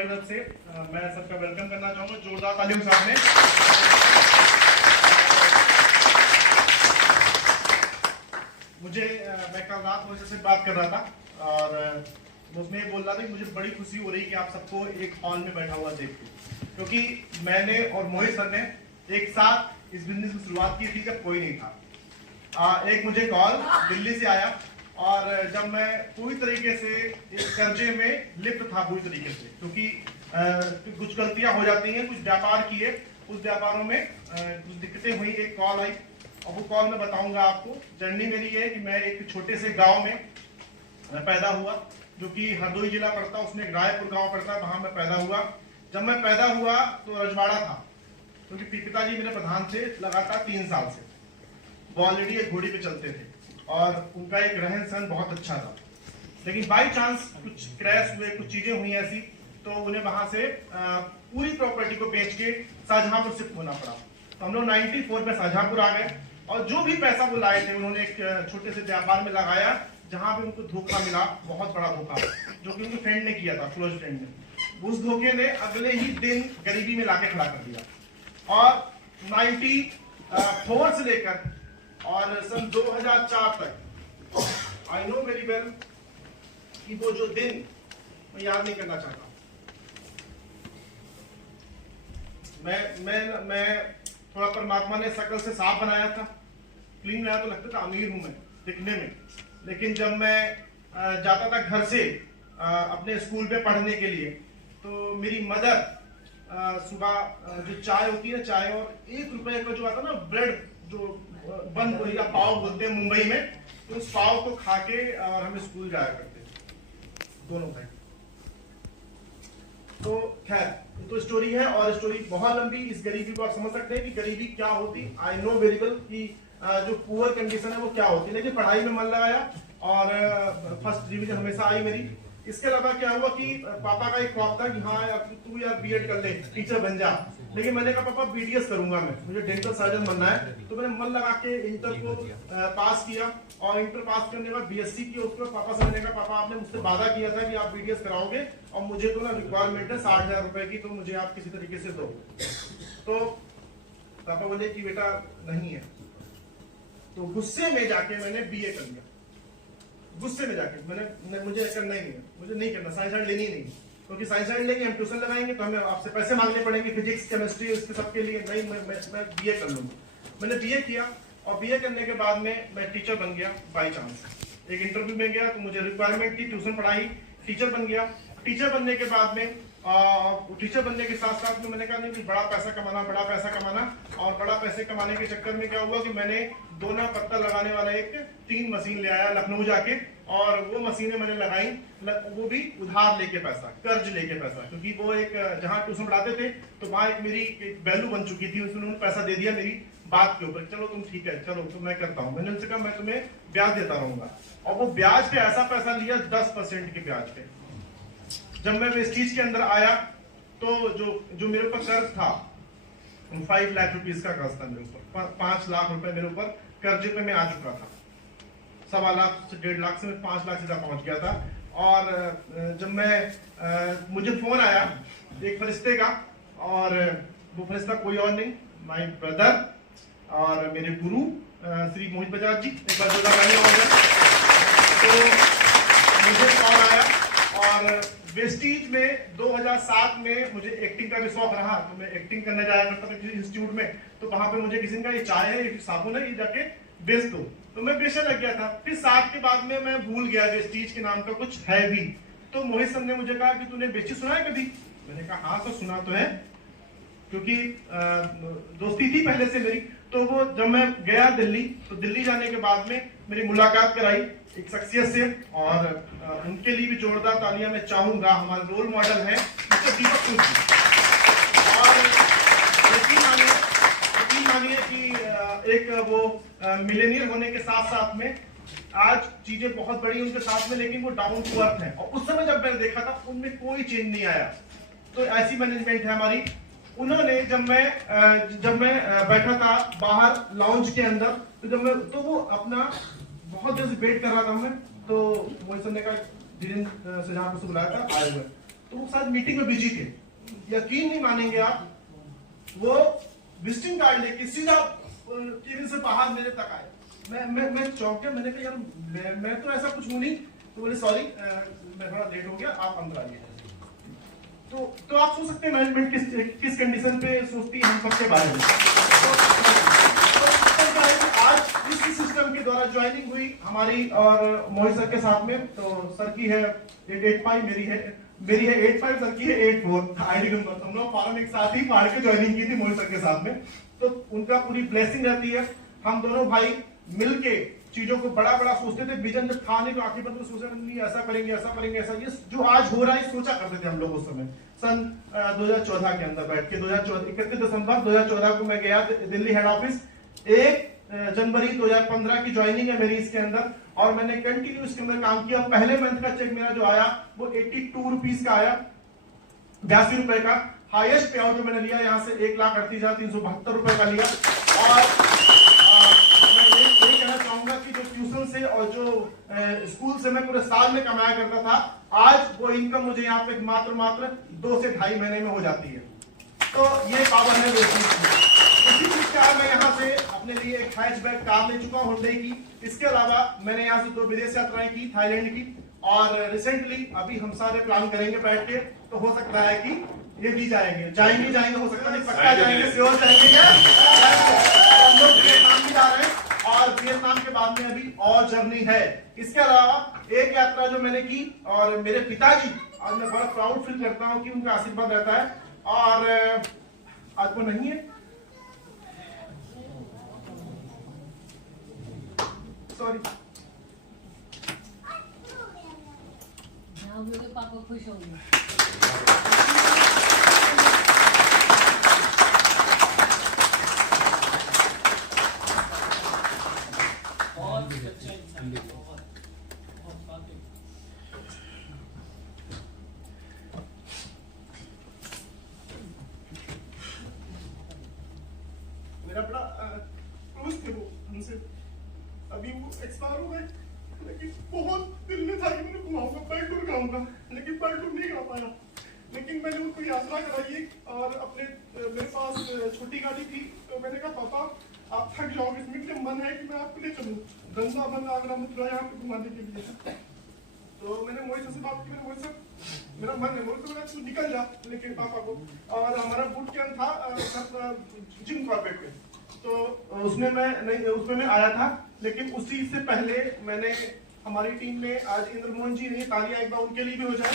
हमारी तरफ से मैं सबका वेलकम करना चाहूंगा जोरदार तालियों के साथ में। मैं कल रात मुझे से बात कर रहा था और उसमें ये बोल रहा था कि मुझे बड़ी खुशी हो रही है कि आप सबको एक हॉल में बैठा हुआ देख के, क्योंकि मैंने और मोहित सर ने एक साथ इस बिजनेस की शुरुआत की थी जब कोई नहीं था। एक मुझे कॉल दिल्ली से आया और जब मैं पूरी तरीके से इस कर्जे में लिप्त था पूरी तरीके से, क्योंकि कुछ गलतियां हो जाती हैं, कुछ व्यापार किए, उस व्यापारों में कुछ दिक्कतें हुई। एक कॉल आई और वो कॉल मैं बताऊंगा आपको। जर्नी मेरी ये है कि मैं एक छोटे से गांव में पैदा हुआ जो कि हरदोई जिला पड़ता, उसमें एक रायपुर गांव पड़ता, वहां मैं पैदा हुआ। जब मैं पैदा हुआ तो रजवाड़ा था, क्योंकि पिताजी मेरे प्रधान थे लगातार 3 साल से। वो ऑलरेडी एक घोड़ी पे चलते थे और उनका एक रहन सहन बहुत अच्छा था, लेकिन बाई चांस कुछ क्रैश हुए, कुछ चीजें हुई ऐसी, तो उन्हें वहां से पूरी प्रॉपर्टी को बेच के शाहजहांपुर शिफ्ट होना पड़ा। तो हम लोग 94 में शाहजहांपुर आ गए और जो भी पैसा वो लाए थे उन्होंने एक छोटे से व्यापार में लगाया, जहां पे उनको धोखा मिला, बहुत बड़ा धोखा, जो कि उनके फ्रेंड ने किया था, क्लोज फ्रेंड ने। उस धोखे ने अगले ही दिन गरीबी में लाके खड़ा कर दिया और 94 से लेकर और सन 2004 तक, आई नो वेरी वेल कि वो जो दिन मैं याद नहीं करना चाहता। मैं थोड़ा परमात्मा ने शकल से साफ बनाया था, क्लीन बनाया, तो लगता था अमीर हूं मैं दिखने में। लेकिन जब मैं जाता था घर से अपने स्कूल पे पढ़ने के लिए, तो मेरी मदर सुबह जो चाय होती है, चाय और 1 रुपए का जो आता ना ब्रेड, जो बन या पाव बोलते हैं मुंबई में, तो उस पाव को खा के और हम स्कूल जाया करते दोनों भाई। तो खैर तो स्टोरी है और स्टोरी बहुत लंबी। इस गरीबी को आप समझ सकते हैं कि गरीबी क्या होती। आई नो वेरी वेल कि जो पुअर कंडीशन है वो क्या होती है, लेकिन पढ़ाई में मन लगाया और फर्स्ट डिवीजन हमेशा आई मेरी। इसके अलावा क्या हुआ कि पापा का एक ख्वाब था कि हाँ यार तू यार बीएड कर ले, टीचर बन जा। लेकिन मैंने कहा पापा बीडीएस करूंगा, मुझे डेंटल सर्जन बनना है। तो मैंने मन लगा के इंटर को पास किया और इंटर पास करने के बाद बीएससी किया। उसके बाद पापा से मैंने कहा पापा आपने मुझसे वादा किया था कि आप बीडीएस कराओगे और मुझे तो ना रिक्वायरमेंट है 60,000 रुपए की, तो मुझे आप किसी तरीके से दो। तो पापा बोले कि बेटा नहीं है। तो गुस्से में जाके मैंने बीए कर लिया। गुस्से में जाके मुझे करना ही नहीं है, मुझे नहीं करना, साइंस साइड लेनी ही नहीं, क्योंकि साइंस साइड लेंगे हम ट्यूशन लगाएंगे तो हमें आपसे पैसे मांगने पड़ेंगे, फिजिक्स केमिस्ट्री इसके सबके लिए। नहीं, मैं बीए कर लूंगा। मैंने बीए किया और बीए करने के बाद में मैं टीचर बन गया बाई चांस। एक इंटरव्यू में गया तो मुझे रिक्वायरमेंट थी, ट्यूशन पढ़ाई, टीचर बन गया। टीचर बनने के बाद में टीचर बनने के साथ साथ में मैंने कहा नहीं कि बड़ा पैसा कमाना, बड़ा पैसा कमाना। और बड़ा पैसे कमाने के चक्कर में क्या हुआ कि मैंने दोना पत्ता लगाने वाला एक 3 मशीन ले आया लखनऊ जाके, और वो मशीनें मैंने लगाई, वो भी उधार लेके पैसा, कर्ज लेके पैसा, क्योंकि वो एक जहाँ ट्यूशन पढ़ाते थे तो वहाँ एक मेरी एक वैल्यू बन चुकी थी, उसमें उन्होंने पैसा दे दिया मेरी बात के ऊपर, चलो तुम ठीक है, चलो तो मैं करता हूँ। मैंने उनसे कहा मैं तुम्हें ब्याज देता रहूंगा, और वो ब्याज पे ऐसा पैसा लिया 10% के ब्याज पे। जब मैं वेस्टीज के अंदर आया तो जो मेरे ऊपर कर्ज था 5 लाख रुपीज का कर्ज था मेरे ऊपर, 5 लाख रुपए मेरे ऊपर कर्जे पे मैं आ चुका था। 1.25 लाख से 1.5 लाख से मैं 5 लाख सीधा पहुंच गया था। और जब मैं मुझे फोन आया एक फरिश्ते का, और वो फरिश्ता कोई और नहीं, माय ब्रदर और मेरे गुरु श्री मोहित बजाज जी। एक बार जोरदार हो गया। तो मुझे कॉल आया और वेस्टीज में 2007 में मुझे एक्टिंग का भी शौक रहा, तो मैं एक्टिंग करने जाया करता था किसी इंस्टीट्यूट में। तो वहां पे मुझे किसी ने कहा ये चाय है, ये साबुन है, ये जाके बेच दो, तो मैं बेचने लग गया था। फिर 7 के बाद में मैं भूल गया वेस्टीज के नाम का कुछ है भी। तो मोहित सर ने मुझे कहा कि तूने बेची सुना है कभी? मैंने कहा हाँ तो सुना तो है, क्योंकि दोस्ती थी पहले से मेरी। तो वो जब मैं गया दिल्ली, तो दिल्ली जाने के बाद में मेरी मुलाकात कराई एक शख्सियत से, और उनके लिए भी जोरदार तालियां मैं चाहूंगा। हमारे रोल मॉडल है मिस्टर दीपक सिंह जी। और यकीन मानिए कि एक वो मिलेनियर होने के साथ साथ में आज चीजें बहुत बड़ी उनके साथ में, लेकिन वो डाउन टू अर्थ है। और उस समय जब मैंने देखा था उनमें कोई चेंज नहीं आया। तो ऐसी मैनेजमेंट है हमारी। उन्होंने जब मैं बैठा था बाहर लॉन्च के अंदर, तो वो अपना बहुत देर से वेट कर रहा था मैं। तो मोहित सर ने कहा धीरेन्द्र से जहाँ पे बुलाया था आए हुए, तो वो शायद मीटिंग में बिजी थे। यकीन नहीं मानेंगे आप, वो विजिटिंग कार्ड लेके सीधा केबिन से बाहर मेरे तक आए। मैं चौंक गया, मैंने कहा यार मैं तो ऐसा कुछ हूं नहीं। तो बोले सॉरी मैं थोड़ा लेट हो गया, आप अंदर आइए। तो आप सोच सकते हैं मैनेजमेंट किस कंडीशन पे सोचती है हम सबके बारे में। आज इस सिस्टम के द्वारा ज्वाइनिंग हुई हमारी और मोहित सर के साथ में। तो सर की है 885, मेरी है 85, सर की है 84 आईडी नंबर। हम लोग फॉरन एक साथ ही फाड़ के ज्वाइनिंग की थी मोहित सर के साथ में। तो उनका पूरी ब्लेसिंग रहती है। हम दोनों भाई मिलके चीजों को बड़ा बड़ा सोचते थे। विजन जब था नहीं तो आखिर पर तो सोचा नहीं ऐसा करेंगे ऐसा। ये जो आज हो रहा है सोचा करते थे हम लोग उस समय सन 2014 के अंदर बैठ के। 31 दिसंबर 2014 को मैं गया दिल्ली हेड ऑफिस। 1 जनवरी 2015 की ज्वाइनिंग है मेरी इसके अंदर, और मैंने कंटिन्यू इसके अंदर काम किया। पहले मंथ का चेक मेरा जो आया वो 82 रुपीज का आया, 82 रुपए का। हाईएस्ट पे आउट जो मैंने लिया यहाँ से 1,38,372 रुपए का लिया। और मैं ये कहना चाहूंगा कि जो ट्यूशन से और जो स्कूल से मैं पूरे साल में कमाया करता था, आज वो इनकम मुझे यहाँ पे मात्र 2 से 2.5 महीने में हो जाती है। तो ये पावर है इसी प्रकार मैं यहाँ से अपने लिए एक हैचबैक कार ले चुका हूँ हुंडई की। इसके अलावा मैंने यहाँ से 2 विदेश यात्राएं की, थाईलैंड की, और रिसेंटली अभी हम सारे प्लान करेंगे बैठ के। तो हो सकता है कि ये भी जाएंगे, हो सकता है पक्का जाएंगे, श्योर जाएंगे। हम लोग वियतनाम भी जा रहे हैं, और वियतनाम के बाद में अभी और जर्नी है। इसके अलावा एक यात्रा जो मैंने की, और मेरे पिताजी, आज मैं बड़ा प्राउड फील करता हूँ कि उनका आशीर्वाद रहता है। और आज वो नहीं है, सॉरी। पापा खुश हो गए। मेरा बड़ा क्लोज थे वो उनसे, अभी वो एक्सपायर हो गए। लेकिन बहुत दिल में था कि मैं घुमाऊंगा, बैंगलोर जाऊंगा, लेकिन बैंगलोर नहीं जा पाया। लेकिन मैंने उनको यात्रा कराई, और अपने मेरे पास छोटी गाड़ी थी। तो मैंने कहा पापा आप थक जाओगे, इसमें मुझे मन है कि मैं आपके लिए चलूँ वृंदावन, आगरा, मथुरा, यहाँ पे घुमाने के लिए। तो मैंने मोहित से बात की, मोहित सर मेरा मन है, मोहित सर तू निकल जा लेकिन पापा को। और हमारा बूट कैंप था जिम कॉर्बेट में, तो उसमें मैं आया था। लेकिन उसी से पहले मैंने हमारी टीम में आज इंद्र मोहन जी ने, तालियां एक बार उनके लिए भी हो जाए।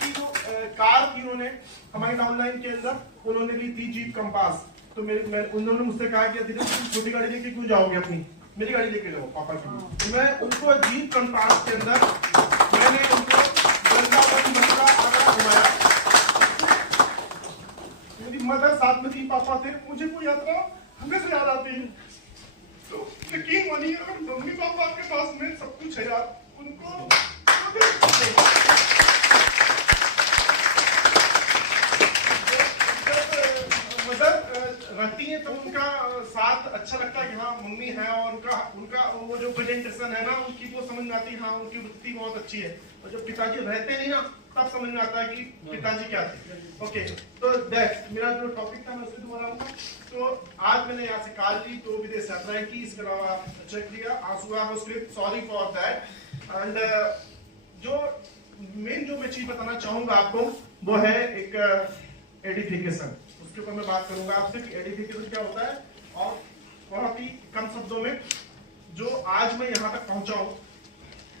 की जो कार थी उन्होंने हमारी डाउनलाइन के अंदर उन्होंने ली थी जीप कंपास। तो उन्होंने मुझसे कहा कि धीरे छोटी गाड़ी लेके क्यों जाओगे, अपनी मेरी गाड़ी लेके जाओ पापा की। तो मैं उनको जीप कंपास के अंदर मैंने उनको वृंदावन, मथुरा, आगरा घुमाया। मेरी मदर साथ में थी, पापा थे। मुझे वो यात्रा हमेशा याद आती है। तो यकीन मानिए, अगर मम्मी पापा के पास में सब कुछ है यार, उनको रहती है तो उनका साथ अच्छा लगता है कि हाँ मम्मी है, और उनका वो जो प्रेजेंटेशन है ना, उनकी वो समझ में आती है, हाँ उनकी वृत्ति बहुत अच्छी है। और जब पिताजी रहते नहीं ना, तब समझ में आता है कि पिताजी क्या थे। ओके, तो मेरा जो टॉपिक था मैं उससे दोबारा आऊंगा। तो आज मैंने यहाँ से कार ली, 2 विदेश यात्राएं की, इसके अलावा चेक लिया, सॉरी फॉर दैट। एंड जो मेन जो मैं चीज बताना चाहूंगा आपको, वो है एक एडिफिकेशन। उसके ऊपर मैं बात करूंगा आपसे कि एडिफिकेशन क्या होता है, और बहुत ही कम शब्दों में जो आज मैं यहाँ तक पहुंचा हूँ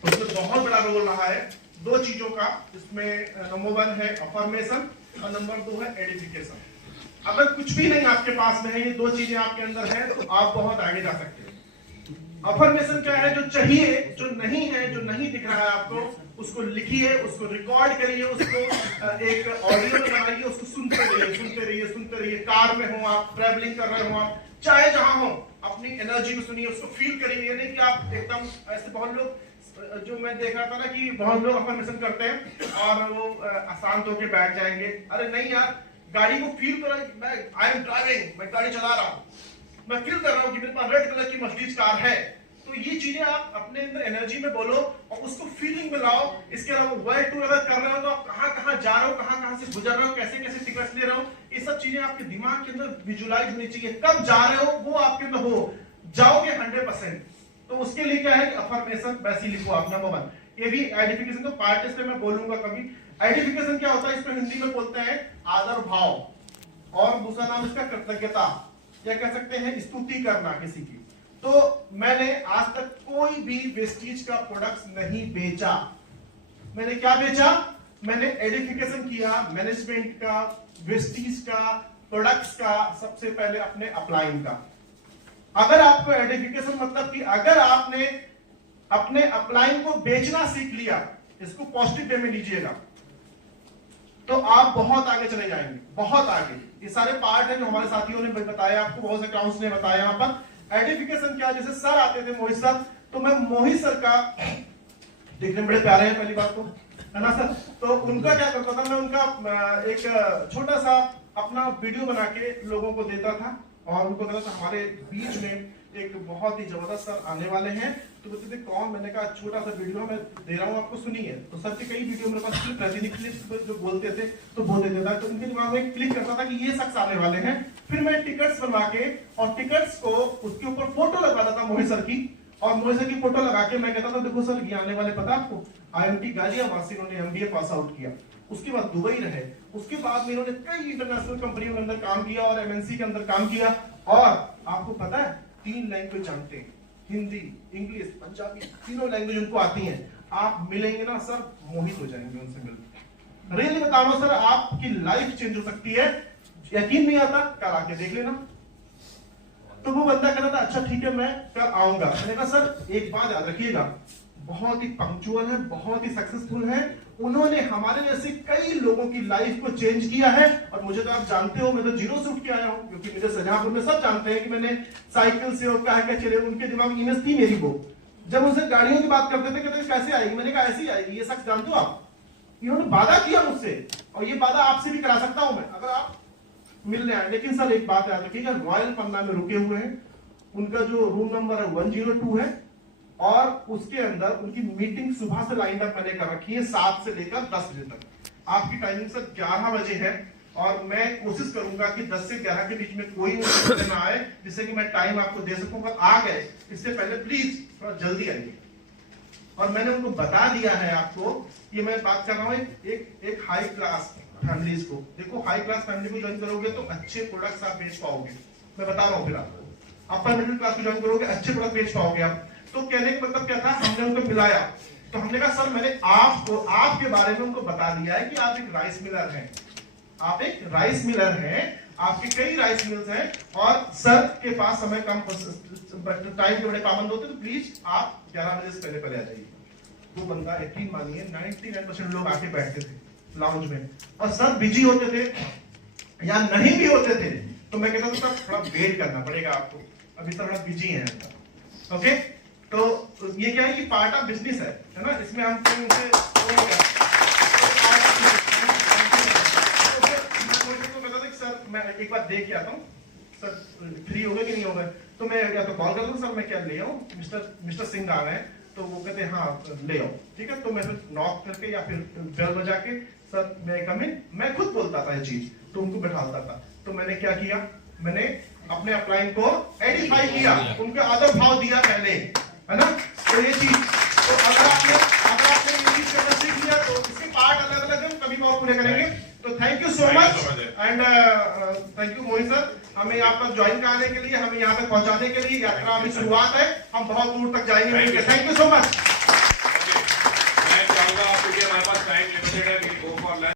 उसमें बहुत बड़ा रोल रहा है 2 चीजों का। इसमें नंबर 1 है अफर्मेशन, और नंबर 2 है एडिफिकेशन। अगर कुछ भी नहीं आपके पास में है, ये 2 चीजें आपके अंदर है, तो आप बहुत आगे जा सकते हैं। अफर्मेशन क्या है, जो चाहिए, जो नहीं है, जो नहीं दिख रहा है आपको, उसको लिखिए, उसको रिकॉर्ड करिए, उसको एक ऑडियो में बनाइए, उसको सुनते रहिए। कार में हो आप, ट्रैवलिंग कर रहे हो आप, चाहे जहां हो, अपनी एनर्जी को सुनिए, उसको फील करिए। ये नहीं कि आप एकदम ऐसे, बहुत लोग जो मैं देख रहा था ना कि बहुत लोग अफर्मेशन करते हैं और वो शांत होकर बैठ जाएंगे। अरे नहीं यार, गाड़ी को फील करो। आई एम ड्राइविंग, मैं गाड़ी चला रहा हूँ, मैं फील कर रहा हूँ कि मेरे पास रेड कलर की मर्सिडीज कार है, तो तो ये चीजें आप अपने अंदर एनर्जी में बोलो और उसको फीलिंग में लाओ। इसके अलावा वर्ल्ड टूर अगर कर रहे हो तो आप कहां कहां जा रहे हो, कहां कहां से गुजर रहे हो, कैसे कैसे टिकट्स ले रहे हो, ये सब चीजें आपके दिमाग के अंदर विजुअलाइज होनी चाहिए। कब जा रहे हो वो आपके अंदर हो, जाओगे 100%। तो उसके लिए क्या है कि अफर्मेशन वैसे लिखो आप। नंबर 1 ये भी आइडेंटिफिकेशन तो पार्ट टेस्ट में मैं बोलूंगा कभी। आइडेंटिफिकेशन क्या होता है, इसमें हिंदी में बोलते हैं आदर भाव, और दूसरा नाम इसका कृतज्ञता, या कह सकते हैं स्तुति करना किसी की। तो मैंने आज तक कोई भी वेस्टीज का प्रोडक्ट्स नहीं बेचा। मैंने क्या बेचा, मैंने एडिफिकेशन किया, मैनेजमेंट का, वेस्टीज का, प्रोडक्ट्स का, सबसे पहले अपने अपलाइन का। अगर आपको एडिफिकेशन मतलब कि अगर आपने अपने अपलाइन को बेचना सीख लिया, इसको पॉजिटिव वे में लीजिएगा, तो आप बहुत आगे चले जाएंगे, बहुत आगे। ये सारे पार्ट है जो हमारे साथियों ने बताया, आपको बहुत से क्लाउंस ने बताया। यहाँ पर एडिफिकेशन क्या, जैसे सर आते थे मोहित सर, तो मैं मोहित सर का, देखने में बड़े प्यारे हैं पहली बात तो, है ना सर, तो उनका क्या करता था, मैं उनका एक छोटा सा अपना वीडियो बना के लोगों को देता था और उनको कहता था हमारे बीच में एक बहुत ही जबरदस्त सर आने वाले हैं। तो बोलते थे कौन, मैंने कहा छोटा सा वीडियो मैं दे रहा हूँ आपको, सुनिए। तो सर के कई वीडियो मेरे पास क्लिप रहती थी, क्लिप जो बोलते थे तो बोल देते था, तो उनके दिमाग में क्लिक करता था कि ये शख्स आने वाले हैं। फिर मैं टिकट्स बनवा के और टिकट्स को उसके ऊपर फोटो लगाता था मोहित सर की, और मोहित सर की फोटो लगा के मैं कहता था देखो सर ये आने वाले, पता आपको IIT गाजियाबाद से इन्होंने MBA पास आउट किया, उसके बाद दुबई रहे, उसके बाद में इन्होंने कई इंटरनेशनल कंपनियों के अंदर काम किया और MNC के अंदर काम किया, और आपको पता है 3 लैंग्वेज जानते हैं, हिंदी, इंग्लिश, पंजाबी, तीनों लैंग्वेज उनको आती हैं। आप मिलेंगे ना सर, मोहित हो जाएंगे उनसे मिलकर। रियली बता रहा हूं सर, आपकी लाइफ चेंज हो सकती है। यकीन नहीं आता, कल आके देख लेना। तो वो बंदा कहता था अच्छा ठीक है मैं कल आऊंगा। मैंने कहा सर एक बात याद रखिएगा, बहुत ही पंक्चुअल है, बहुत ही सक्सेसफुल है, उन्होंने हमारे जैसे कई लोगों की लाइफ को चेंज किया है। और मुझे तो आप जानते हो, मैं तो जीरो से उठ के आया हूं, क्योंकि मेरे शाहजहांपुर में सब जानते हैं कि मैंने साइकिल से और क्या चले। उनके दिमाग में इमेज थी मेरी वो, जब उनसे गाड़ियों की बात करते थे कहते कैसे आएगी, मैंने कहा ऐसी आएगी। ये शख्स जानते हो आप, इन्होंने वादा किया मुझसे, और ये वादा आपसे भी करा सकता हूं मैं अगर आप मिलने आए। लेकिन सर एक बात याद रखिएगा, रॉयल पन्ना में रुके हुए हैं, उनका जो रूम नंबर है 102 है, और उसके अंदर उनकी मीटिंग सुबह से लाइन अप मैंने कर रखी है 7 से लेकर 10 बजे तक। आपकी टाइमिंग सर 11 बजे है, और मैं कोशिश करूंगा कि 10 से 11 के बीच में कोई ना आए, जिससे कि मैं टाइम आपको दे सकूं। अगर आ गए इससे पहले प्लीज थोड़ा जल्दी आइए। और मैंने उनको बता दिया है आपको, ये मैं बात कर रहा हूँ एक हाई क्लास फैमिलीज को। देखो हाई क्लास फैमिली को ज्वाइन करोगे तो अच्छे प्रोडक्ट्स आप बेच पाओगे, मैं बता रहा हूँ। फिर आपको अपर मिडिल क्लास को ज्वाइन करोगे, अच्छे प्रोडक्ट बेच पाओगे आप। तो कहने का मतलब क्या था, हमने उनको मिलाया, तो हमने कहा सर मैंने आपको आपके बारे में उनको बता दिया है कि आप एक राइस मिलर हैं, आप एक राइस मिलर हैं, आपके कई राइस मिल्स हैं, और सर के पास समय कम, टाइम के बड़े पाबंद होते, तो प्लीज आप 11 बजे से पहले पहले आ जाइए। वो बंदा यकीन मानिए 99% लोग आके बैठते थे लाउंज में, और सब बिजी होते थे या नहीं भी होते थे। तो मैं कहता था सर थोड़ा वेट करना पड़ेगा आपको, अभी सर थोड़ा बिजी है। ओके, तो ये क्या है कि पार्ट ऑफ बिजनेस है ना, इसमें हम सर मैं एक बार देख के आता हूँ, सर फ्री हो गए कि नहीं हो गए, तो मैं या तो कॉल कर दूं सर मैं क्या ले आऊं, मिस्टर सिंह आ रहे हैं, तो वो कहते हैं हाँ ले आओ, ठीक है। तो मैं फिर नॉक करके या फिर बेल बजा के सर मैं कम इन, मैं खुद बोलता था ये चीज, तो उनको बैठाता था। तो मैंने क्या किया, मैंने अपने अपलाइन को एडिफाई किया, उनके आदर भाव दिया पहले, है ना। तो ये चीज, तो अगर आपने ये चीज करना सीख लिया तो इसके पार्ट अलग अलग है, कभी और पूरे करेंगे। तो thank you so much and thank you Mohit sir, हमें यहाँ पर ज्वाइन कराने के लिए, हमें यहाँ तक पहुंचाने के लिए। यात्रा अभी शुरुआत है, हम बहुत दूर तक जाएंगे। Thank you so much. मैं चाहूंगा, क्योंकि हमारे पास टाइम लिमिटेड है,